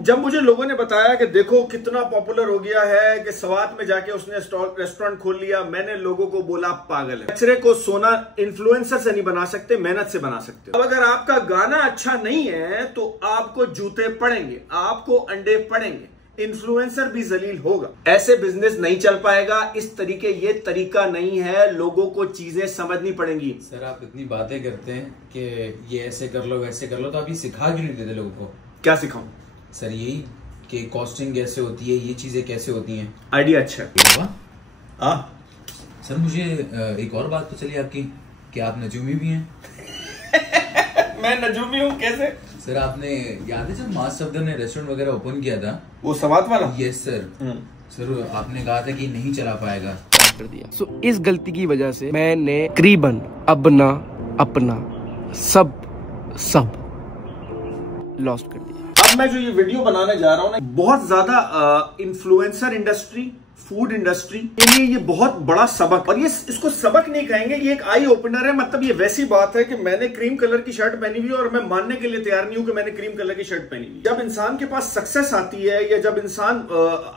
जब मुझे लोगों ने बताया कि देखो कितना पॉपुलर हो गया है कि सवात में जाके उसने रेस्टोरेंट खोल लिया, मैंने लोगों को बोला पागल है। कचरे को सोना इन्फ्लुएंसर से नहीं बना सकते, मेहनत से बना सकते हो। अब अगर आपका गाना अच्छा नहीं है तो आपको जूते पड़ेंगे, आपको अंडे पड़ेंगे, इन्फ्लुएंसर भी जलील होगा। ऐसे बिजनेस नहीं चल पाएगा। इस तरीके ये तरीका नहीं है, लोगों को चीजें समझनी पड़ेंगी। सर आप इतनी बातें करते हैं कि ये ऐसे कर लो वैसे कर लो, तो अभी सिखा क्यों नहीं देते लोगों को? क्या सिखाऊं सर? यही कि कॉस्टिंग कैसे होती है, ये चीजें कैसे होती हैं। आइडिया अच्छा है। सर मुझे एक और बात तो चली आपकी कि आप नजूमी भी हैं। मैं नजूमी हूँ कैसे? सर आपने याद है जब मास सफदर ने रेस्टोरेंट वगैरह ओपन किया था, वो सवात वाला? Yes sir. सर आपने कहा था कि नहीं चला पाएगा, कर दिया। सो इस गलती की वजह से मैंने तकरीबन अपना सब लॉस्ट कर दिया। अब मैं जो ये वीडियो बनाने जा रहा हूँ ना, बहुत ज्यादा इन्फ्लुएंसर इंडस्ट्री, फूड इंडस्ट्री के लिए ये बहुत बड़ा सबक, और ये इसको सबक नहीं कहेंगे, ये एक आई ओपनर है। मतलब ये वैसी बात है कि मैंने क्रीम कलर की शर्ट पहनी हुई है और मैं मानने के लिए तैयार नहीं हूं कि मैंने क्रीम कलर की शर्ट पहनी हुई। जब इंसान के पास सक्सेस आती है या जब इंसान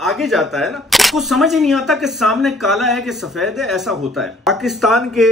आगे जाता है ना, उसको समझ ही नहीं आता कि सामने काला है कि सफेद है। ऐसा होता है। पाकिस्तान के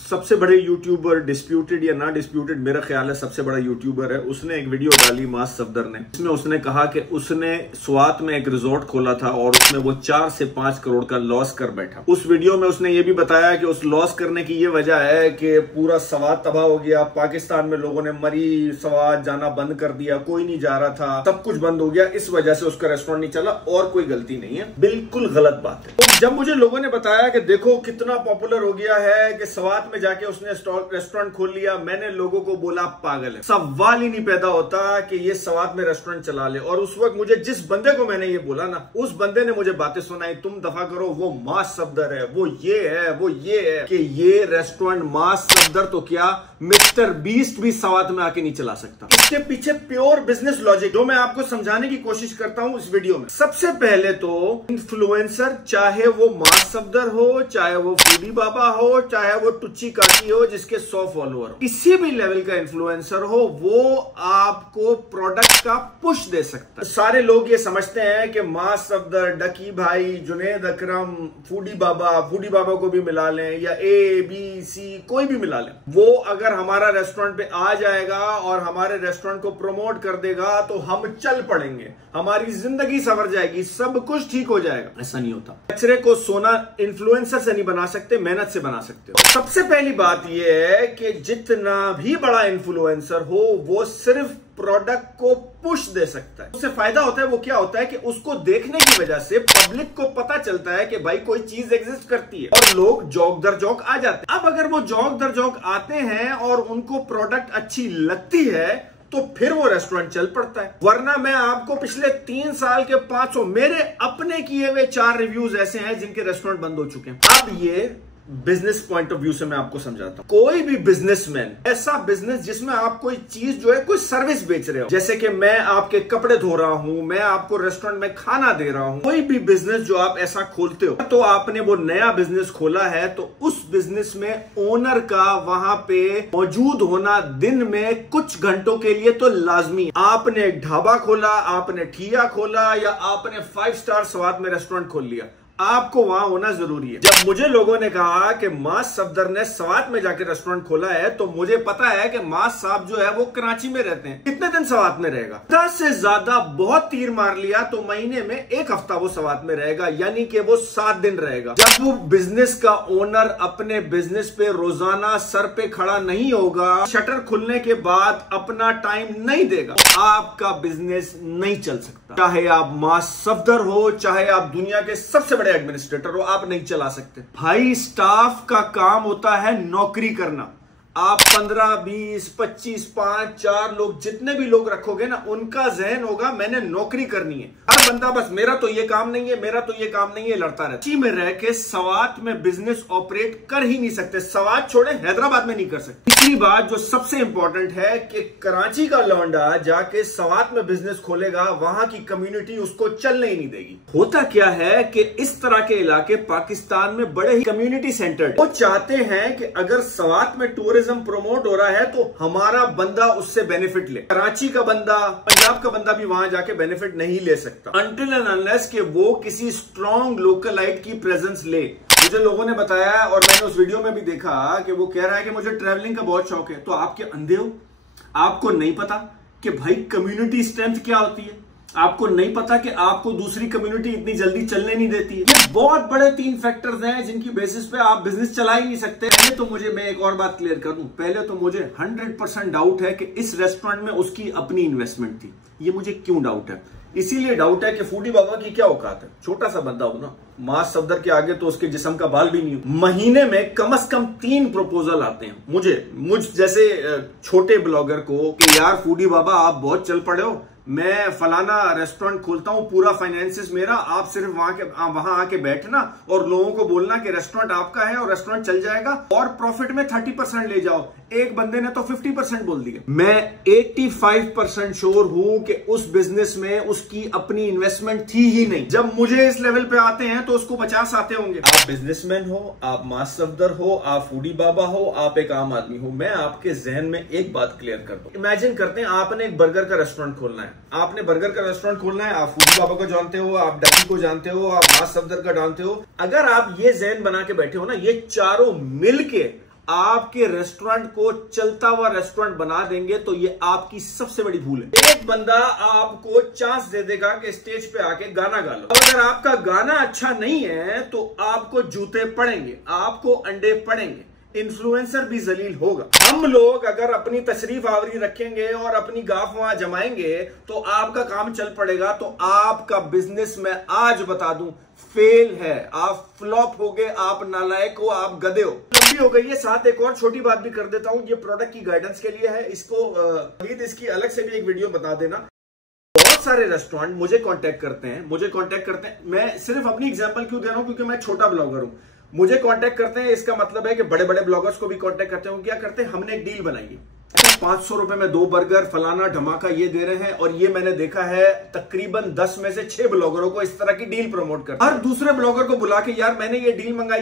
सबसे बड़े यूट्यूबर, डिस्प्यूटेड या ना डिस्प्यूटेड, मेरा ख्याल है सबसे बड़ा यूट्यूबर है, उसने एक वीडियो डाली मास सफदर ने, इसमें उसने कहा कि उसने स्वात में एक रिजॉर्ट खोला था और उसमें वो 4 से 5 करोड़ का लॉस कर बैठा। उस वीडियो में उसने ये भी बताया कि उस लॉस करने की ये वजह है कि पूरा स्वात तबाह हो गया, पाकिस्तान में लोगों ने मरी स्वात जाना बंद कर दिया, कोई नहीं जा रहा था, सब कुछ बंद हो गया, इस वजह से उसका रेस्टोरेंट नहीं चला, और कोई गलती नहीं है। बिल्कुल गलत बात है। तो जब मुझे लोगों ने बताया कि देखो कितना पॉपुलर हो गया है कि स्वात में जाके उसने रेस्टोरेंट खोल लिया, मैंने लोगों को बोला पागल है। सवाल ही नहीं पैदा होता कि ये स्वात में रेस्टोरेंट चला ले। और उस वक्त मुझे जिस बंदे को मैंने ये बोला ना, उस बंदे ने मुझे बातें सुनाई, तुम दफा करो, वो मास सफदर है, वो ये है, वो ये है, कि ये रेस्टोरेंट मास सफदर तो क्या, मिस्टर बीस्ट भी स्वात में आके नहीं चला सकता। इसके पीछे प्योर बिजनेस लॉजिक जो मैं आपको समझाने की कोशिश करता हूं इस वीडियो में। सबसे पहले तो इन्फ्लुएंसर, चाहे वो मास सफदर हो, चाहे वो फूडी बाबा हो, चाहे वो टुच्ची काटी हो जिसके 100 फॉलोअर हो, किसी भी लेवल का इन्फ्लुएंसर हो, वो आपको प्रोडक्ट का पुश दे सकता है। सारे लोग ये समझते हैं कि मास सफदर, डकी भाई, जुनेद अकरम, फूडी बाबा को भी मिला लें, या ABC कोई भी मिला लें, वो अगर हमारा रेस्टोरेंट पे आ जाएगा और हमारे रेस्टोरेंट को प्रमोट कर देगा तो हम चल पड़ेंगे, हमारी जिंदगी संवर जाएगी, सब कुछ ठीक हो जाएगा। ऐसा नहीं होता। कचरे को सोना इन्फ्लुएंसर से नहीं बना सकते, मेहनत से बना सकते हो। सबसे पहली बात यह है कि जितना भी बड़ा इन्फ्लुएंसर हो, वो सिर्फ प्रोडक्ट को पुश दे सकता है। उससे फायदा होता है, वो क्या होता है कि उसको देखने की वजह से पब्लिक को पता चलता है कि भाई कोई चीज एग्जिस्ट करती है, और लोग जौक दर जौक आ जाते हैं। अब अगर वो जौक दर जौक आते हैं और उनको प्रोडक्ट अच्छी लगती है तो फिर वो रेस्टोरेंट चल पड़ता है। वरना मैं आपको पिछले 3 साल के 500 मेरे अपने किए हुए 4 रिव्यूज ऐसे हैं जिनके रेस्टोरेंट बंद हो चुके हैं। अब ये बिजनेस पॉइंट ऑफ व्यू से मैं आपको समझाता हूं। कोई भी बिजनेसमैन, ऐसा बिजनेस जिसमें आप कोई चीज जो है, कोई सर्विस बेच रहे हो, जैसे कि मैं आपके कपड़े धो रहा हूं, मैं आपको रेस्टोरेंट में खाना दे रहा हूं, कोई भी बिजनेस जो आप ऐसा खोलते हो, तो आपने वो नया बिजनेस खोला है तो उस बिजनेस में ओनर का वहां पे मौजूद होना दिन में कुछ घंटों के लिए तो लाजमी। आपने एक ढाबा खोला, आपने ठिया खोला, या आपने 5 स्टार स्वाद में रेस्टोरेंट खोल लिया, आपको वहां होना जरूरी है। जब मुझे लोगों ने कहा कि मास सफदर ने स्वात में जाकर रेस्टोरेंट खोला है, तो मुझे पता है कि मास साहब जो है वो कराची में रहते हैं। कितने दिन स्वात में रहेगा? 10 से ज्यादा बहुत तीर मार लिया तो महीने में 1 हफ्ता वो स्वात में रहेगा, यानी कि वो 7 दिन रहेगा। जब वो बिजनेस का ओनर अपने बिजनेस पे रोजाना सर पे खड़ा नहीं होगा, शटर खुलने के बाद अपना टाइम नहीं देगा, तो आपका बिजनेस नहीं चल सकता। चाहे आप मास सफदर हो, चाहे आप दुनिया के सबसे बड़े एडमिनिस्ट्रेटर हो, आप नहीं चला सकते। भाई स्टाफ का काम होता है नौकरी करना। आप 15, 20, 25, 5, 4 लोग, जितने भी लोग रखोगे ना, उनका जहन होगा मैंने नौकरी करनी है। हर बंदा बस मेरा तो ये काम नहीं है, मेरा तो ये काम नहीं है, लड़ता रहता है। इसी में रह के स्वात में बिजनेस ऑपरेट कर ही नहीं सकते। स्वात छोड़े, हैदराबाद में नहीं कर सकते। तीसरी बात जो सबसे इंपॉर्टेंट है कि कराची का लौंडा जाके स्वात में बिजनेस खोलेगा, वहां की कम्युनिटी उसको चलने ही नहीं देगी। होता क्या है कि इस तरह के इलाके पाकिस्तान में बड़े ही कम्युनिटी सेंटर्ड, वो चाहते हैं कि अगर स्वात में टूरिज्म टूरिज्म प्रमोट हो रहा है तो हमारा बंदा उससे बेनिफिट ले। कराची का बंदा, पंजाब का बंदा भी वहां जाके बेनिफिट नहीं ले सकता अनटिल एंड अनलेस कि वो किसी स्ट्रॉन्ग लोकलाइट की प्रेजेंस ले। मुझे लोगों ने बताया और मैंने उस वीडियो में भी देखा कि वो कह रहा है कि मुझे ट्रैवलिंग का बहुत शौक है। तो आप क्या अंधे हो? आपको नहीं पता कि भाई कम्युनिटी स्ट्रेंथ क्या होती है? आपको नहीं पता कि आपको दूसरी कम्युनिटी इतनी जल्दी चलने नहीं देती है? ये बहुत बड़े 3 फैक्टर्स हैं जिनकी बेसिस पे आप बिजनेस चला ही नहीं सकते। पहले तो मुझे, मैं एक और बात क्लियर कर दूं, पहले तो मुझे 100% डाउट है कि इस रेस्टोरेंट में उसकी अपनी इन्वेस्टमेंट थी। ये मुझे क्यों डाउट है? इसीलिए डाउट है कि फूडी बाबा की क्या औकात है। छोटा सा बंदा हो ना, मास सफदर के आगे तो उसके जिस्म का बाल भी नहीं हो। महीने में कम से कम 3 प्रपोजल आते हैं मुझ जैसे छोटे ब्लॉगर को कि यार फूडी बाबा आप बहुत चल पड़े हो, मैं फलाना रेस्टोरेंट खोलता हूं, पूरा फाइनेंसिस मेरा, आप सिर्फ वहां आके बैठना और लोगों को बोलना कि रेस्टोरेंट आपका है और रेस्टोरेंट चल जाएगा और प्रॉफिट में 30% ले जाओ। एक बंदे ने तो 50% बोल दिया। मैं 85% श्योर हूं कि उस बिजनेस में उसकी अपनी इन्वेस्टमेंट थी ही नहीं। जब मुझे इस लेवल पे आते हैं तो उसको 50 आते होंगे। आप बिजनेसमैन हो, आप मास सफदर हो, आप फूडी बाबा हो, आप एक आम आदमी हो। मैं आपके जहन में एक बात क्लियर कर दूं। इमेजिन करते हैं आपने एक बर्गर का रेस्टोरेंट खोलना है। आपने बर्गर का रेस्टोरेंट खोलना है, आप फूडी बाबा को जानते हो, आप डकी को जानते हो, आप मास सफदर का जानते हो। अगर आप ये जहन बना के बैठे हो ना, ये चारों मिलके आपके रेस्टोरेंट को चलता हुआ रेस्टोरेंट बना देंगे, तो ये आपकी सबसे बड़ी भूल है। एक बंदा आपको चांस दे देगा कि स्टेज पे आके गाना गा लो। अगर आपका गाना अच्छा नहीं है तो आपको जूते पड़ेंगे, आपको अंडे पड़ेंगे, इन्फ्लुएंसर भी जलील होगा। हम लोग अगर अपनी तशरीफ आवरी रखेंगे और अपनी गाफ वहां जमाएंगे तो आपका काम चल पड़ेगा। तो आपका बिजनेस मैं आज बता दूं फेल है, आप फ्लॉप हो गए, आप नालायक हो, आप गधे हो। लंबी हो गई है, साथ एक और छोटी बात भी कर देता हूं। ये प्रोडक्ट की गाइडेंस के लिए है, इसको इसकी अलग से भी एक वीडियो बता देना। बहुत सारे रेस्टोरेंट मुझे कांटेक्ट करते हैं। मैं सिर्फ अपनी एग्जांपल क्यों दे रहा हूं? क्योंकि मैं छोटा ब्लॉगर हूं। मुझे कांटेक्ट करते हैं, इसका मतलब है कि बड़े बड़े ब्लॉगर्स को भी कांटेक्ट करते हैं। क्या करते हैं? हमने एक डील बनाई है, 500 रुपए में 2 बर्गर, फलाना धमाका ये दे रहे हैं। और ये मैंने देखा है तकरीबन 10 में से 6 ब्लॉगरों को इस तरह की डील प्रमोट करते हैं। हर दूसरे ब्लॉगर को बुला के यार मैंने ये डील मंगाई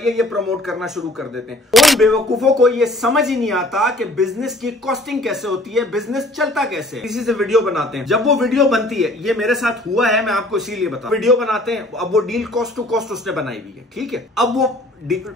है, ये प्रमोट करना शुरू कर देते हैं। उन बेवकूफों को ये समझ ही नहीं आता कि बिजनेस की कॉस्टिंग कैसे होती है, बिजनेस चलता कैसे है। इसी से वीडियो बनाते हैं। जब वो वीडियो बनती है, ये मेरे साथ हुआ है, मैं आपको इसीलिए बता, वीडियो बनाते हैं, अब वो डील कॉस्ट टू कॉस्ट उसने बनाई हुई है, ठीक है। अब वो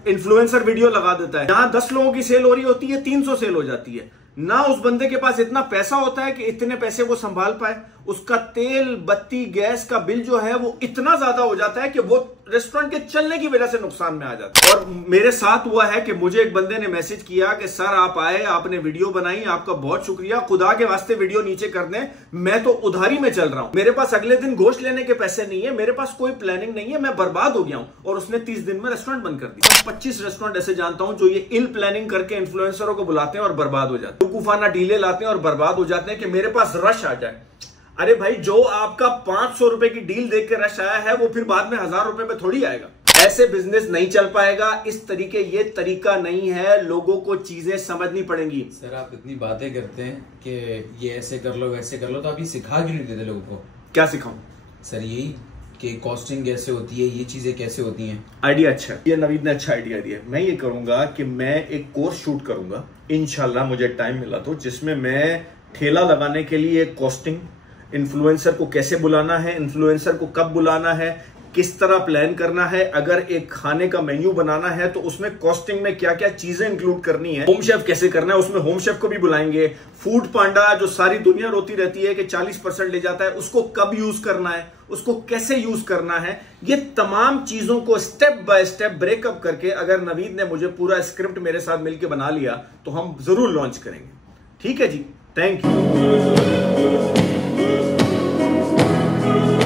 इन्फ्लुएंसर वीडियो लगा देता है, जहां 10 लोगों की सेल हो रही होती है, 300 सेल हो जाती है। ना उस बंदे के पास इतना पैसा होता है कि इतने पैसे वो संभाल पाए। उसका तेल, बत्ती, गैस का बिल जो है वो इतना ज्यादा हो जाता है कि वो रेस्टोरेंट के चलने की वजह से नुकसान में आ जाता है। और मेरे साथ हुआ है कि मुझे एक बंदे ने मैसेज किया कि सर आप आए, आपने वीडियो बनाई, आपका बहुत शुक्रिया, खुदा के वास्ते वीडियो नीचे कर दें, मैं तो उधारी में चल रहा हूं, मेरे पास अगले दिन गोश्त लेने के पैसे नहीं है, मेरे पास कोई प्लानिंग नहीं है, मैं बर्बाद हो गया हूं। और उसने 30 दिन में रेस्टोरेंट बंद कर दिया। 25 रेस्टोरेंट ऐसे जानता हूं जो ये इल प्लानिंग करके इन्फ्लुएंसरों को बुलाते हैं और बर्बाद हो जाते हैं, बेवकूफाना डीले लाते हैं और बर्बाद हो जाते हैं कि मेरे पास रश आ जाए। अरे भाई, जो आपका 500 रुपए की डील देख के रश आया है वो फिर बाद में 1000 रुपए में थोड़ी आएगा। ऐसे बिजनेस नहीं चल पाएगा। इस तरीके, ये तरीका नहीं है, लोगों को चीजें समझनी पड़ेंगी। सर आप इतनी बातें करते हैं कि ये ऐसे कर लो वैसे कर लो, तो आप ये सिखा क्यों नहीं देते लोगों को? क्या सिखाऊं सर? यही कि कॉस्टिंग कैसे होती है, ये चीजें कैसे होती हैं। आइडिया अच्छा है, ये नवीद ने अच्छा आइडिया दिया। मैं ये करूंगा कि मैं एक कोर्स शूट करूंगा, इंशाल्लाह मुझे टाइम मिला तो, जिसमें मैं ठेला लगाने के लिए कॉस्टिंग, इन्फ्लुएंसर को कैसे बुलाना है, इन्फ्लुएंसर को कब बुलाना है, किस तरह प्लान करना है, अगर एक खाने का मेन्यू बनाना है तो उसमें कॉस्टिंग में क्या क्या चीजें इंक्लूड करनी है, होम शेफ कैसे करना है, उसमें होम शेफ को भी बुलाएंगे। फूड पांडा जो सारी दुनिया रोती रहती है कि 40% ले जाता है, उसको कब यूज करना है, उसको कैसे यूज करना है, ये तमाम चीजों को स्टेप बाय स्टेप ब्रेकअप करके अगर नवीद ने मुझे पूरा स्क्रिप्ट मेरे साथ मिलकर बना लिया तो हम जरूर लॉन्च करेंगे। ठीक है जी, थैंक यू।